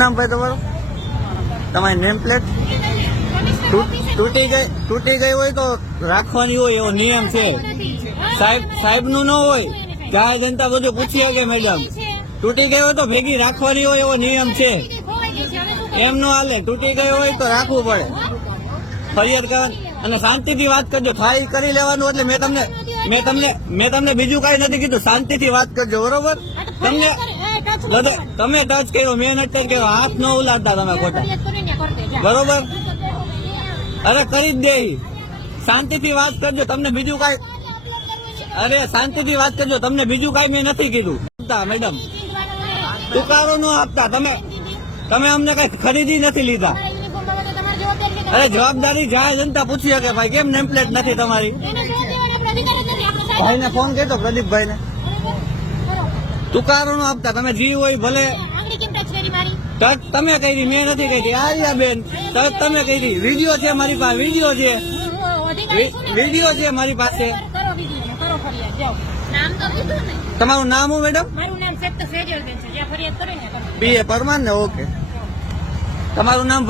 નામ ભાઈ તમારું? તમારી નેમ પ્લેટ તૂટી ગઈ હોય તો રાખવાની હોય, એવો નિયમ છે. સાહેબ નું ન હોય, જાહેર જનતા બધું પૂછીએ કે મેડમ તૂટી ગઈ હોય તો ભેગી રાખવાની હોય, એવો નિયમ છે. એમ નો હાલે, તૂટી ગઈ હોય તો રાખવું પડે. ફરિયાદ કરવાની અને શાંતિથી વાત કરજો. ફાઇલ કરી લેવાનું એટલે મેં તમને બીજું કઈ નથી કીધું. શાંતિથી વાત કરજો, બરોબર? તમે ટચ કર્યો, મેં નથી ટચ કર્યો. હાથ ન ઉલાડતા તમે ખોટા, બરોબર? અરે કરી જ દે. શાંતિથી વાત કરજો. તમને બીજું કઈ, અરે શાંતિથી વાત કરજો. તમને બીજું કઈ મેં નથી કીધું. મેડમ તુકારો ન આપતા. તમે અમને કઈ ખરીદી નથી લીધા. અરે જવાબદારી જાહેર જનતા પૂછી શકે ભાઈ, કેમ નેમ પ્લેટ નથી તમારી? ભાઈને ફોન કર્યો, પ્રદીપભાઈ ને. તુકારો ન આપતા. તમે જી હોય ભલે. ટચ તમે કરી, મેં નથી કરી. આર્યા બેન ટચ તમે કરી. વિડીયો છે મારી પાસે, વિડીયો છે મારી પાસે. તમારું નામ હું મેડમ? બી એ પરમાર ને? ઓકે. તમારું નામ?